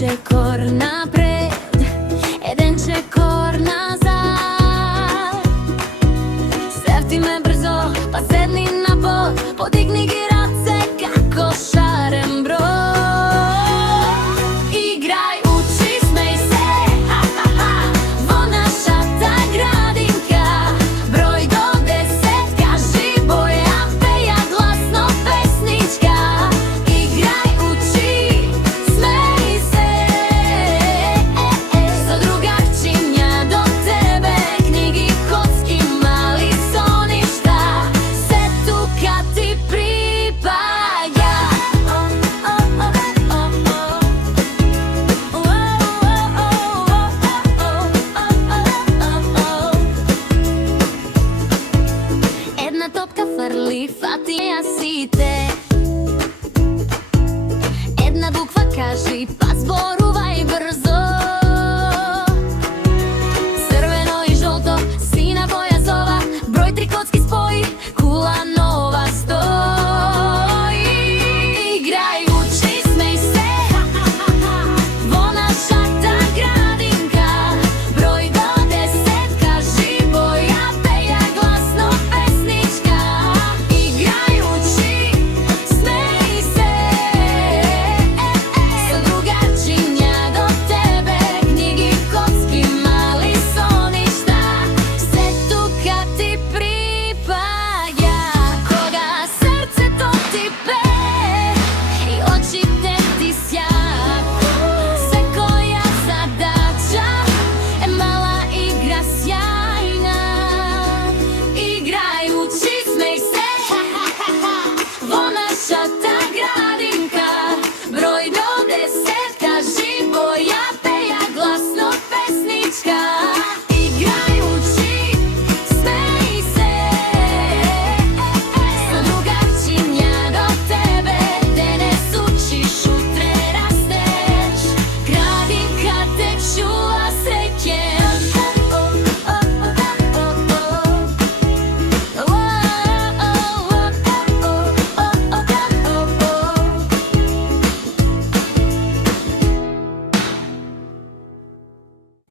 čekor napred, jedan čekor nazad. Sevti me brzo, pa sedni na bod, podigni girace kako šarem brod. Igraj, uči, smej se, ha ha ha, vo naša ta gradinka. Broj do 10, kaži boja, peja glasno pesnička. Igraj, uči, smej se, so druga kćinja do tebe, knjigi, kocki, mali soništa, sve tu kad ti pripada. Една топка фърли, фатия сите. Една буква кажи, па збор